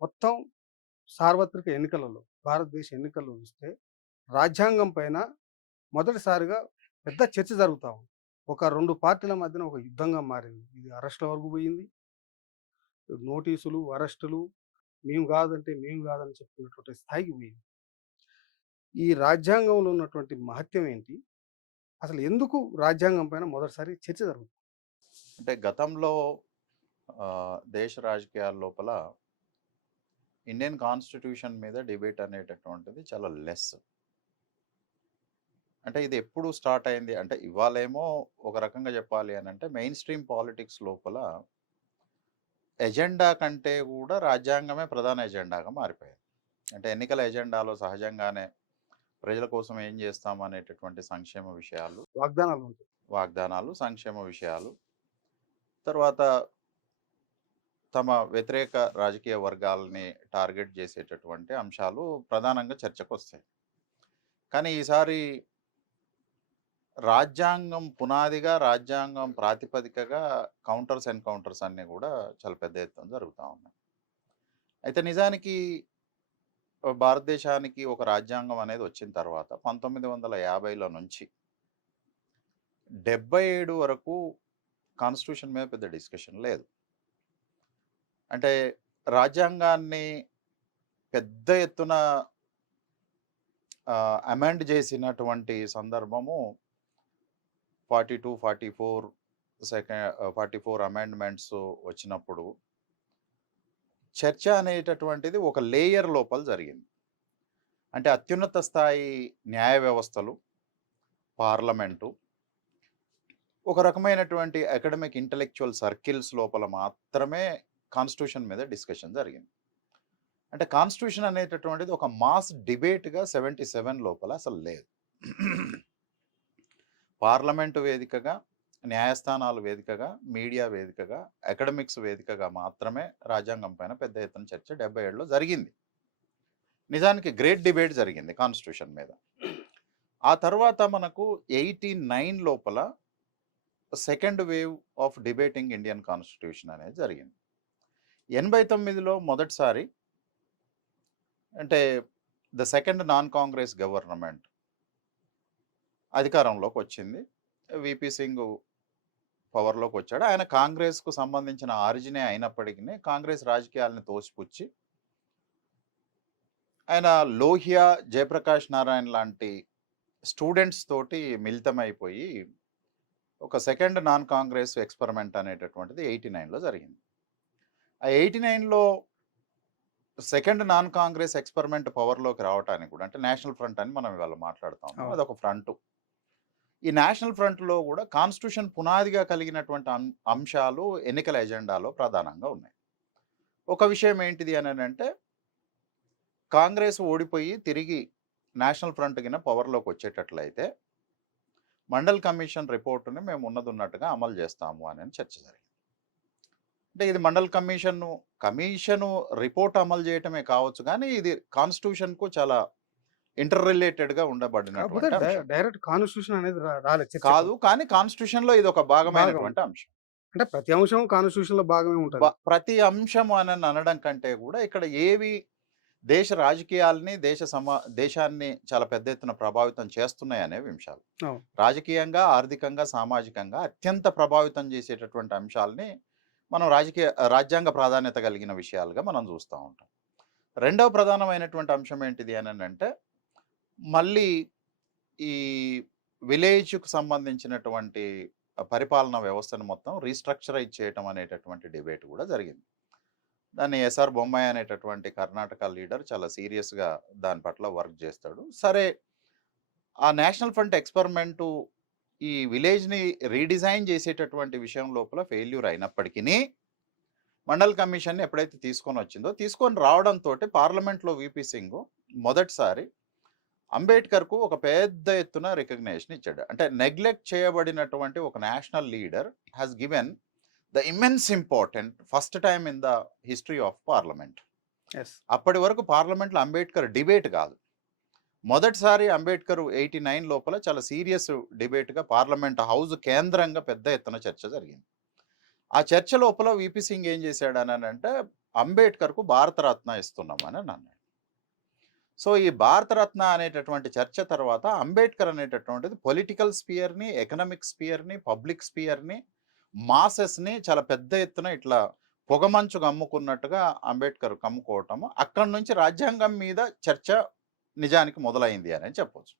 మొత్తం సార్వత్రిక ఎన్నికలలో భారతదేశ ఎన్నికల్లో చూస్తే రాజ్యాంగం పైన మొదటిసారిగా పెద్ద చర్చ జరుగుతా ఉంది. ఒక 2 పార్టీల మధ్యన ఒక యుద్ధంగా మారింది. ఇది అరెస్ట్‌ల వరకు పోయింది. నోటీసులు, అరెస్టులు, మేము కాదంటే మేము కాదని చెప్తున్నటువంటి స్థాయికి పోయింది. ఈ రాజ్యాంగంలో ఉన్నటువంటి మహత్యం ఏంటి? అసలు ఎందుకు రాజ్యాంగం పైన మొదటిసారి చర్చ జరుగుతుంది? అంటే గతంలో దేశ రాజకీయాల లోపల ఇండియన్ కాన్స్టిట్యూషన్ మీద డిబేట్ అనేటటువంటిది చాలా లెస్. అంటే ఇది ఎప్పుడు స్టార్ట్ అయింది అంటే ఇవాళేమో ఒక రకంగా చెప్పాలి అని అంటే మెయిన్ స్ట్రీమ్ పాలిటిక్స్ లోపల ఎజెండా కంటే కూడా రాజ్యాంగమే ప్రధాన ఎజెండాగా మారిపోయింది. అంటే ఎన్నికల ఎజెండాలో సహజంగానే ప్రజల కోసం ఏం చేస్తాం అనేటటువంటి సంక్షేమ విషయాలు, వాగ్దానాలు ఉంటాయి. వాగ్దానాలు, సంక్షేమ విషయాలు, తర్వాత తమ వ్యతిరేక రాజకీయ వర్గాలని టార్గెట్ చేసేటటువంటి అంశాలు ప్రధానంగా చర్చకొస్తాయి. కానీ ఈసారి రాజ్యాంగం పునాదిగా, రాజ్యాంగం ప్రాతిపదికగా కౌంటర్స్, ఎన్‌కౌంటర్స్ అన్నీ కూడా చాలా పెద్ద ఎత్తున జరుగుతా ఉన్నాయి. అయితే నిజానికి భారతదేశానికి ఒక రాజ్యాంగం అనేది వచ్చిన తర్వాత 1950లో నుంచి 77 వరకు కాన్స్టిట్యూషన్ మీద పెద్ద డిస్కషన్ లేదు. అంటే రాజ్యాంగాన్ని పెద్ద ఎత్తున అమెండ్ చేసినటువంటి సందర్భము 42, 44 అమెండ్మెంట్స్ వచ్చినప్పుడు చర్చ అనేటటువంటిది ఒక లేయర్ లోపల జరిగింది. అంటే అత్యున్నత స్థాయి న్యాయ వ్యవస్థలు, పార్లమెంటు, ఒక రకమైనటువంటి అకాడమిక్ ఇంటలెక్చువల్ సర్కిల్స్ లోపల మాత్రమే కాన్స్టిట్యూషన్ మీద డిస్కషన్ జరిగింది. అంటే కాన్స్టిట్యూషన్ అనేటటువంటిది ఒక మాస్ డిబేట్గా 77 లోపల అసలు లేదు. పార్లమెంటు వేదికగా, న్యాయస్థానాలు వేదికగా, మీడియా వేదికగా, అకాడమిక్స్ వేదికగా మాత్రమే రాజ్యాంగం పైన పెద్ద ఎత్తున చర్చ 77లో జరిగింది. నిజానికి గ్రేట్ డిబేట్ జరిగింది కాన్స్టిట్యూషన్ మీద. ఆ తర్వాత మనకు 89 లోపల second wave of debating Indian constitution అనేది జరిగింది. 89లో మొదటిసారి అంటే the second non Congress government అధికారంలోకి వచ్చింది. విపి సింగ్ పవర్లోకి వచ్చాడు. ఆయన కాంగ్రెస్కు సంబంధించిన ఆరిజినే అయినప్పటికీ కాంగ్రెస్ రాజకీయాలను తోసిపుచ్చి ఆయన లోహియా, జయప్రకాష్ నారాయణ లాంటి స్టూడెంట్స్ తోటి మిళితమైపోయి ఒక సెకండ్ నాన్ కాంగ్రెస్ ఎక్స్పెరిమెంట్ అనేటటువంటిది 89లో జరిగింది. ఆ 89లో సెకండ్ నాన్ కాంగ్రెస్ ఎక్స్పెరిమెంట్ పవర్లోకి రావడానికి కూడా అంటే నేషనల్ ఫ్రంట్ అని మనం ఇవాళ మాట్లాడుతాం. అదొక ఫ్రంట్. ఈ నేషనల్ ఫ్రంట్లో కూడా కాన్స్టిట్యూషన్ పునాదిగా కలిగినటువంటి అంశాలు ఎన్నికల ఎజెండాలో ప్రధానంగా ఉన్నాయి. ఒక విషయం ఏంటిది అని అంటే కాంగ్రెస్ ఓడిపోయి తిరిగి నేషనల్ ఫ్రంట్ కింద పవర్లోకి వచ్చేటట్లయితే మండల్ కమిషన్ రిపోర్టుని మేము ఉన్నట్టుగా అమలు చేస్తాము అని చర్చ జరిగింది. అంటే ఇది మండల్ కమిషను రిపోర్ట్ అమలు చేయటమే కావచ్చు, కానీ ఇది కాన్స్టిట్యూషన్కు చాలా ఇంటర్ రిలేటెడ్గా ఉండబడినటువంటి అంశం డైరెక్ట్ కాన్స్టిట్యూషన్ అనేది రాలేదు కాదు. కానీ కాన్స్టిట్యూషన్లో ఇది ఒక భాగమైనటువంటి అంశం. అంటే ప్రతి అంశం కాన్స్టిట్యూషన్‌లో భాగమే ఉంటుంది. ప్రతి అంశం అని అనడం కంటే కూడా ఇక్కడ ఏవి దేశ రాజకీయాల్ని, దేశాన్ని చాలా పెద్ద ఎత్తున ప్రభావితం చేస్తున్నాయి అనేవి అంశాలు. రాజకీయంగా, ఆర్థికంగా, సామాజికంగా అత్యంత ప్రభావితం చేసేటటువంటి అంశాలని మనం రాజ్యాంగ ప్రాధాన్యత కలిగిన విషయాలుగా మనం చూస్తూ ఉంటాం. రెండవ ప్రధానమైనటువంటి అంశం ఏంటిది అని అంటే మళ్ళీ ఈ విలేజ్కు సంబంధించినటువంటి పరిపాలనా వ్యవస్థను మొత్తం రీస్ట్రక్చరైజ్ చేయటం అనేటటువంటి డిబేట్ కూడా జరిగింది. దాన్ని ఎస్ఆర్ బొమ్మాయి అనేటటువంటి కర్ణాటక లీడర్ చాలా సీరియస్గా దాని పట్ల వర్క్ చేస్తాడు. సరే, ఆ నేషనల్ ఫ్రంట్ ఎక్స్పెరిమెంటు ఈ విలేజ్ని రీడిజైన్ చేసేటటువంటి విషయం లోపల ఫెయిల్యూర్ అయినప్పటికీ మండల్ కమిషన్ ఎప్పుడైతే తీసుకొని రావడంతో పార్లమెంట్లో విపి సింగ్ మొదటిసారి అంబేద్కర్కు ఒక పెద్ద ఎత్తున రికగ్నేషన్ ఇచ్చాడు. అంటే నెగ్లెక్ట్ చేయబడినటువంటి ఒక national leader has given the immense important first time in the history of parliament. అప్పటి వరకు పార్లమెంట్లో అంబేద్కర్ డిబేట్ కాదు. మొదటిసారి అంబేద్కర్ 89 లోపల చాలా సీరియస్ డిబేట్గా పార్లమెంట్ హౌస్ కేంద్రంగా పెద్ద ఎత్తున చర్చ జరిగింది. ఆ చర్చ లోపల విపి సింగ్ ఏం చేశాడు అని అంటే అంబేద్కర్కు భారతరత్న ఇస్తున్నామని అన్నాడు. సో ఈ భారతరత్న అనేటటువంటి చర్చ తర్వాత అంబేద్కర్ అనేటటువంటిది పొలిటికల్ స్పియర్ని, ఎకనామిక్ స్పియర్ని, పబ్లిక్ స్పియర్ని, మాసెస్ని చాలా పెద్ద ఎత్తున ఇట్లా పొగమంచు కమ్ముకున్నట్టుగా అంబేద్కర్ కమ్ముకోవటము, అక్కడి నుంచి రాజ్యాంగం మీద చర్చ నిజానికి మొదలైంది అని చెప్పొచ్చు.